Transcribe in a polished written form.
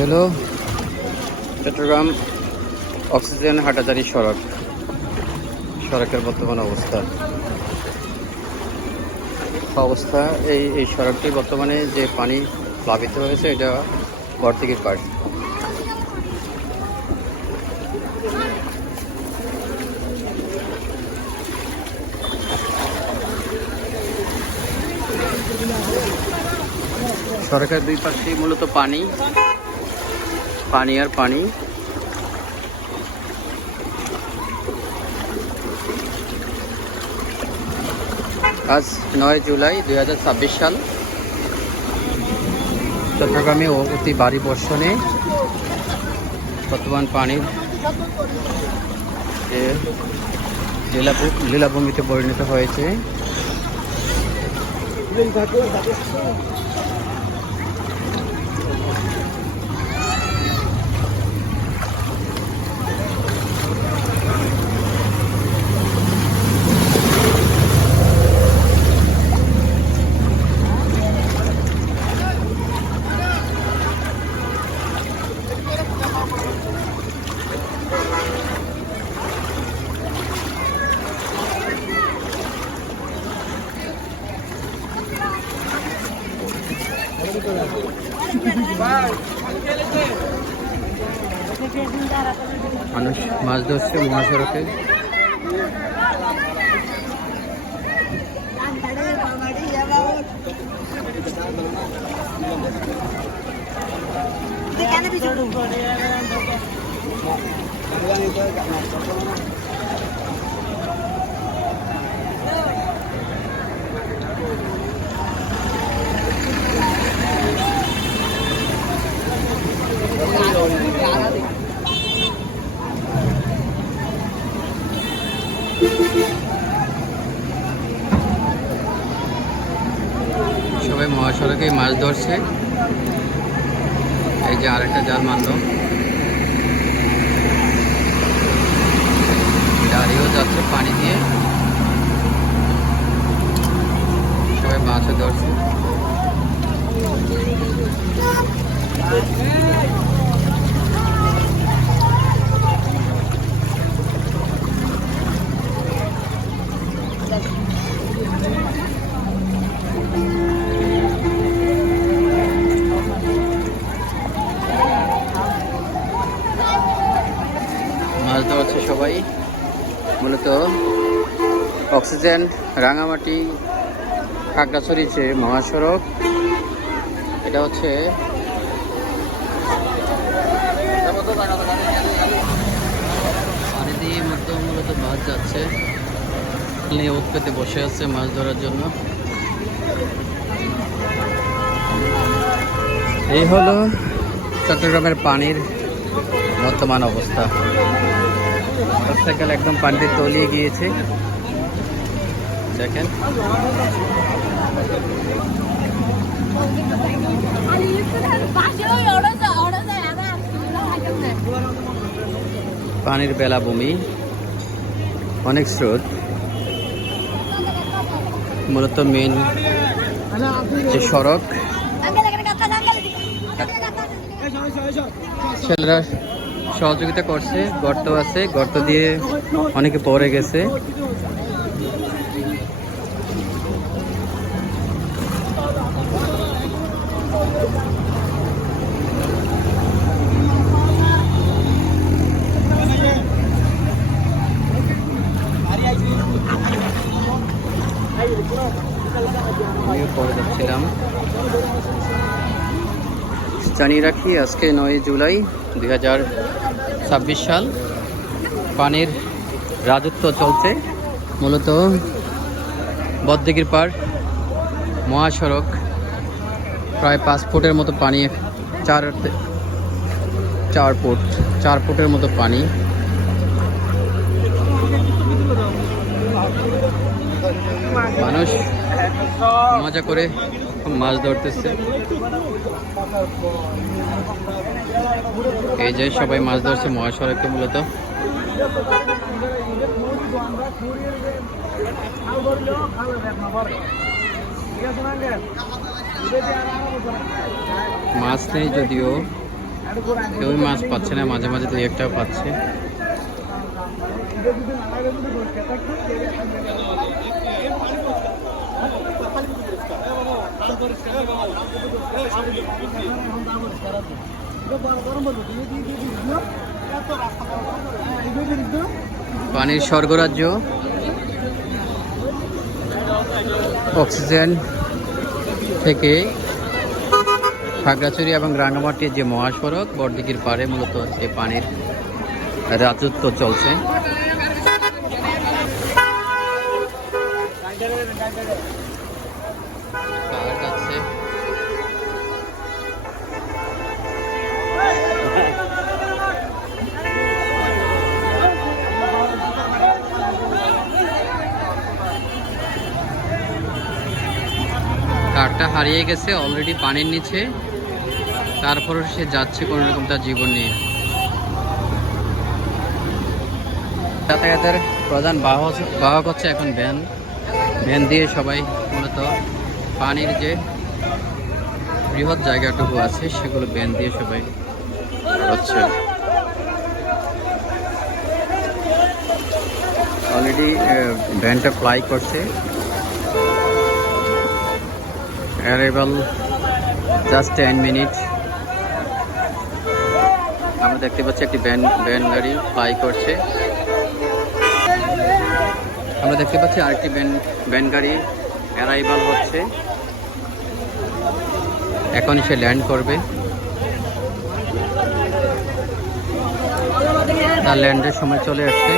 হলো চট্টগ্রাম অক্সিজেন হাটাজারি সড়কের বর্তমান অবস্থা এই সড়কটি বর্তমানে যে পানি প্লাবিত হয়েছে এটা বর্তিকির পাড়। সড়কের দুই পাশে মূলত পানি আর পানি। আজ 9 জুলাই 2026 সাল। চট্টগ্রামে অতি ভারী বর্ষণে বর্তমান পানির লীলাভূমিতে পরিণত হয়েছে। মানুষ মাছ ধরছে মহাসড়কে। সবাই মহাসড়কে মাছ ধরছে। এই যে আরেকটা জাল মানলো, গাড়িও যাচ্ছে পানি দিয়ে, সবাই মাছও ধরছে। মাছ ধরছে সবাই। মূলত অক্সিজেন রাঙামাটি খাগড়াছড়ি যে মহাসড়ক, এটা হচ্ছে পানি দিয়ে মূলত মাছ যাচ্ছে। ওত পেতে বসে আছে মাছ ধরার জন্য। এই হলো চট্টগ্রামের পানির বর্তমান অবস্থা। মোটরসাইকেল একদম পানিতে তলিয়ে গিয়েছে, দেখেন। পানির বেলাভূমি, অনেক স্রোত। মূলত মেন যে সড়ক, ছেলেরা সহযোগিতা করছে। গর্ত আছে, গর্ত দিয়ে অনেকে পড়ে গেছে। পড়ে যাচ্ছিলাম। জানিয়ে রাখি, আজকে 9 জুলাই 2026 সাল। পানির রাজত্ব চলছে। মূলত বদ্দিঘির পাড় মহাসড়ক, প্রায় 5 ফুটের মতো পানি, 4 ফুটের মতো পানি। মানুষ মজা করে মাছ ধরতেছে। এই যে সবাই মাছ ধরছে মহাসড়কে মূলত। মাছ নেই যদিও, কেউই মাছ পাচ্ছে না, মাঝে মাঝে দুই একটাও পাচ্ছে। পানির স্বর্গরাজ্য, অক্সিজেন থেকে খাগড়াছড়ি এবং রাঙ্গামাটির যে মহাসড়ক বড়দিঘির পাড়ে মূলত এই পানির রাজত্ব চলছে। কারটা হারিয়ে গেছে অলরেডি পানির নিচে, তারপরও সে যাচ্ছে কোনো রকম তার জীবন নিয়ে। যাতায়াতের প্রধান বাহক হচ্ছে এখন ভ্যান। ভ্যান দিয়ে সবাই মূলত পানির যে বৃহৎ জায়গাটুকু আছে সেগুলো ভ্যান দিয়ে সবাই হচ্ছে। অলরেডি ভ্যানটা ফ্লাই করছে। Arrival just 10 minute. আমরা দেখতে পাচ্ছি একটি ভ্যান গাড়ি ফ্লাই করছে। আমরা দেখতে পাচ্ছি আরেকটি ভ্যান গাড়ি অ্যারাইভাল হচ্ছে, এখন সে ল্যান্ড করবে। তার ল্যান্ডের সময় চলে আসছে।